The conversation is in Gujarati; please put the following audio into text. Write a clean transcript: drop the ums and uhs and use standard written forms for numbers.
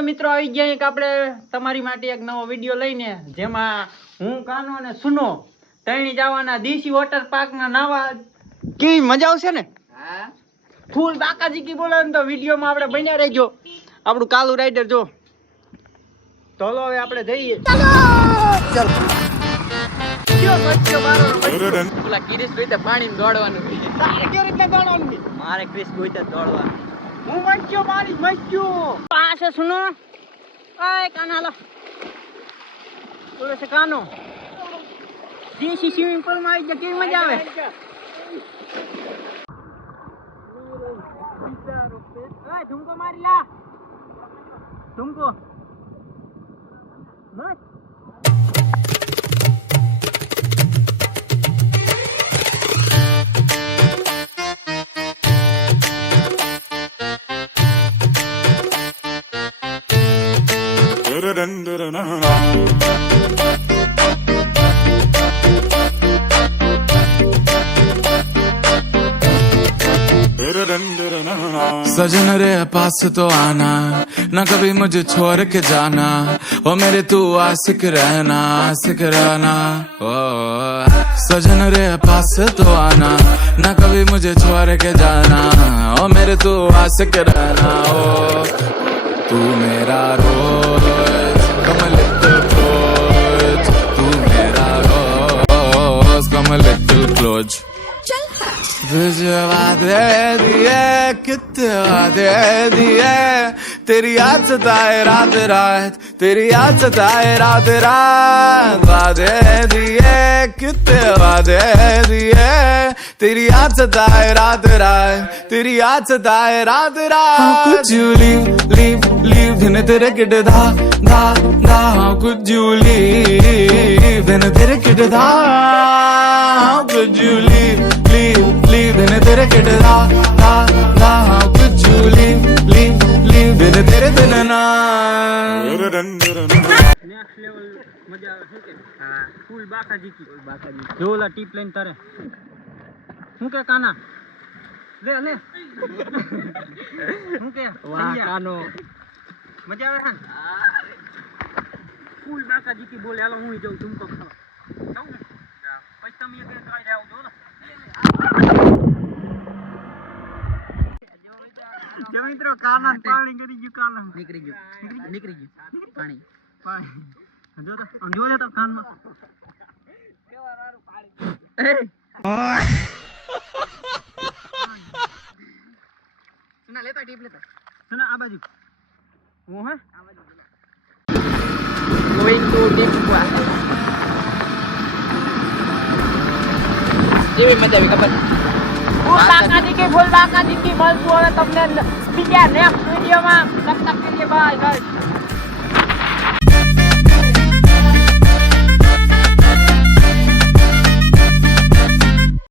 તો મિત્રો આવી ગયા એક આપણે તમારી માટે એક નવો વિડિયો લઈને જેમાં હું કાનો અને સુનો ત્રણેય જવાના દેશી વોટર પાર્ક ના નાવા કેવી મજા આવશે ને હા ફૂલ બાકાજી કી બોલે તો વિડિયોમાં આપણે બન્યા રહેજો આપણું કાલુ રાઈડર જો ચાલો હવે આપણે જઈએ ચાલો કયો બચ્ચો મારો ઓલા કિરીશ જોઈતે પાણી દોડવાનું તારે કેવી રીતે દોડવાનું મારે ક્રિશ જોઈતે દોડવાનું હું મચ્યો મારી મચ્યો પાસે સુનો આય કાના લો બોલે છે કાનો દેશી સ્વિમિંગ પૂલ માં આવી ગયા કેવી મજા આવે ઓય ઠુમકો મારી લા ઠુમકો મસ્ત सजन रे पास तो आना ना कभी मुझे छोड़ के जाना ओ मेरे तू आशिक रहना ओ सजन रे पास तो आना ना कभी मुझे छोड़ के जाना ओ मेरे तू आशिक रहना ओ तू मेरा रोज कम लिटिल क्लोज तू मेरा रोज कम लिटिल क्लोज वादे दिए कितने वादे दिए तेरी याद सताए रात रात तेरी याद सताए रात रात वादे दिए कितने वादे दिए तेरी याद सताए रात रात तेरी याद सताए रात रात How could you leave दिन तेरे किड धा How could you leave दिन तेरे किड धा How could you leave दिन तेरे किड धा How could you leave दिन तेरे दिन ना નેક્સ્ટ લેવલ મજા આવે શું કે હા ફૂલ બાકાજી જો ઓલા ટીપ લઈને તારે શું કે કાના લે શું કે વાહ કાનો મજા આવે હા ફૂલ બાકાજી કી બોલે હાલો હું જાઉં તુમકો ખાવા જાઉં ને પછી તમે એક ટ્રાય જાવ દો ને જો મિત્રો કાના પાણી કરી ગયું કાના નીકળી ગયું પાણી જો તો આમ જો તો કાનમાં કેવા રારું પાણી સુના લેતા ટીપ લેતા સુના આ બાજુ હું હે આ બાજુ going to next one જેવી મજા આવી ખબર ફૂલ બાકા દીકી મળતું હવે તમને બીજા નેક્સ્ટ વિડિયોમાં તબ તક કે બાય ગાઈસ